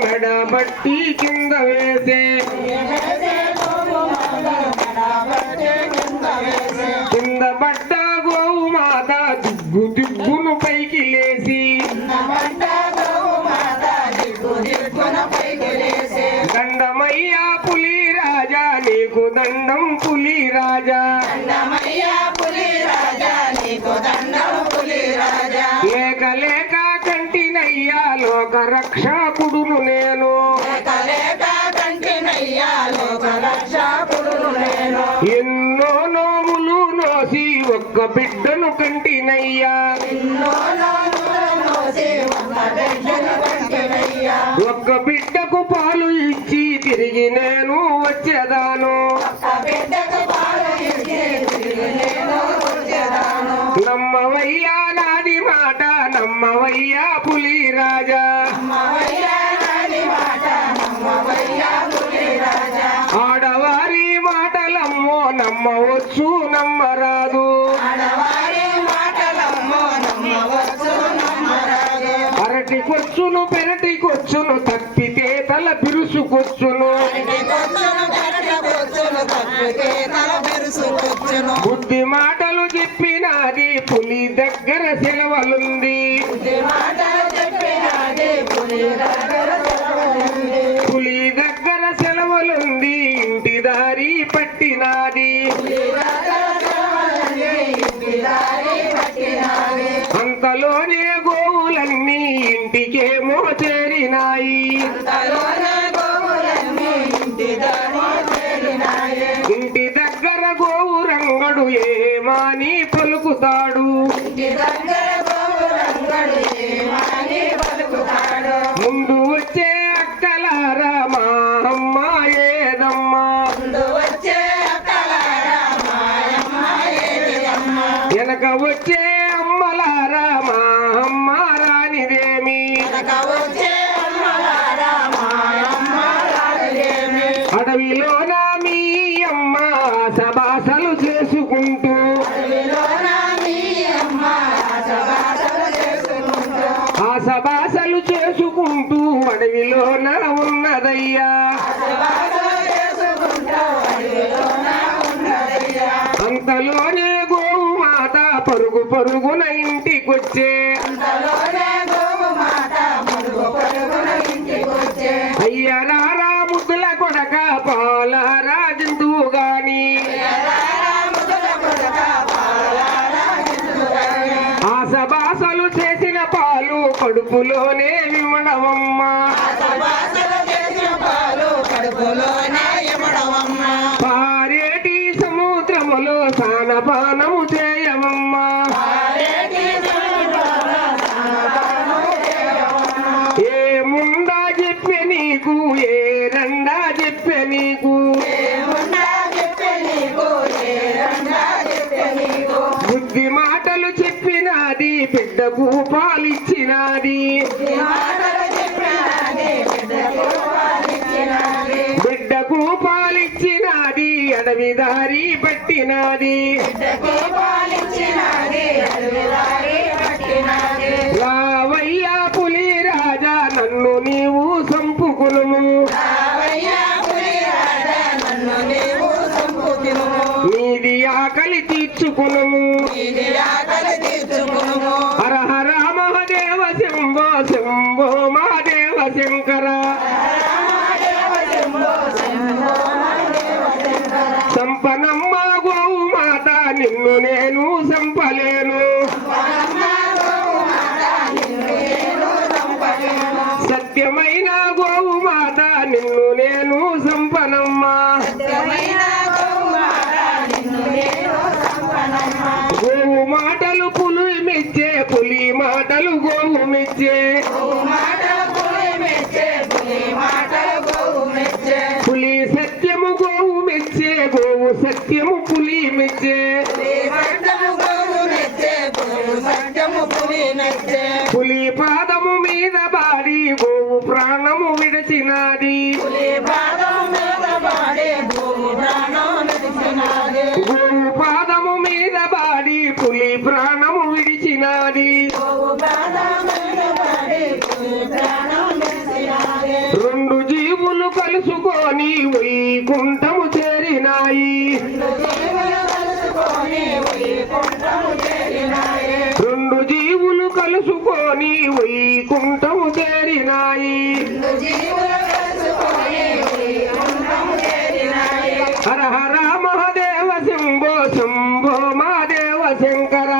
మెడబట్టి కింద వేసే కింద పడ్డ గోవు మాత దిగ్గు దిగ్గును పైకి లేసి దండమయ్యా పులి రాజా నీకు దండం పులి రాజా లేక లేక కంటినయ్యా లోక రక్షకుడును నేను ఎన్నో నోములు నోసి ఒక్క బిడ్డను కంటినయ్యా ఒక్క బిడ్డకు పాలు ఇచ్చి తిరిగి నేను వచ్చేదాను నమ్మవయ్యా నాది మాట నమ్మవయ్యా పులి రాజా ఆడవారి మాటలమ్మో నమ్మవచ్చు నమ్మరాదు అరటికొచ్చును పెరటికొచ్చును తప్పితే తల బిరుసుకొచ్చును బుద్ధి మాటలు చెప్పినది పులి దగ్గర సెలవులుంది పులి దగ్గర సెలవులుంది ఇంటి దారి పట్టినాది అంతలోనే గోవులన్నీ ఇంటికేమో చేరినాయి ఇంటి దగ్గర గోవు రంగడు ఏమాని పలుకుతాడు ముందు వచ్చే అక్కలారా మా అమ్మ ఏదమ్మా వెనక వచ్చే అమ్మలారా మా అమ్మ రానిదేమి అడవిలోన మీ అమ్మ సభాసలు చేసుకుంటూ ఆ సభాసలు చేసుకుంటూ అడవిలోన ఉన్నదయ్యా అంతలోనే గోవు మాత పరుగు పరుగున ఇంటికొచ్చే అయ్యరారా ముద్దుల కొడక పాలారా జంతువు గాని ఆ సభాసలు చేసిన పాలు కడుపులోనే విమడవమ్మా పారేటి సముద్రములో స్నానపానము చేయవమ్మా ఏ ముండా చెప్పే నీకు ఏ రండా చెప్పే నీకు బుద్ధి మాటలు చెప్పినది బిడ్డకు పాలిచ్చినది బిడ్డకు పాలిచ్చినది అడవి దారి పట్టినది రావయ్యా పులి రాజా నన్ను నీవు సంపుకును నీది ఆకలి తీర్చుకును హర హర మహాదేవ శంభో శంభో మహాదేవ శంకర సంపనమ్మ గోవు మాత నిన్ను నేను సంపలేను సత్యమైన గోవు మాత నిన్ను నేను సంపనమ్మా గోవు మాటలు పులి మెచ్చే పులి మాటలు గోవు మెచ్చే పులి సత్యము గోవు మెచ్చే గోవు సత్యము పులి మెచ్చే పులి పాదము మీద బాడి గోవు ప్రాణము విడచినది గోవు పాదము మీద బాడి పులి ప్రాణము విడిచినది వైకుంఠము చేరినాయి రెండు జీవులు కలుసుకొని వైకుంఠము చేరినాయి హర హర మహాదేవ శంభో శంభో మహాదేవ శంకర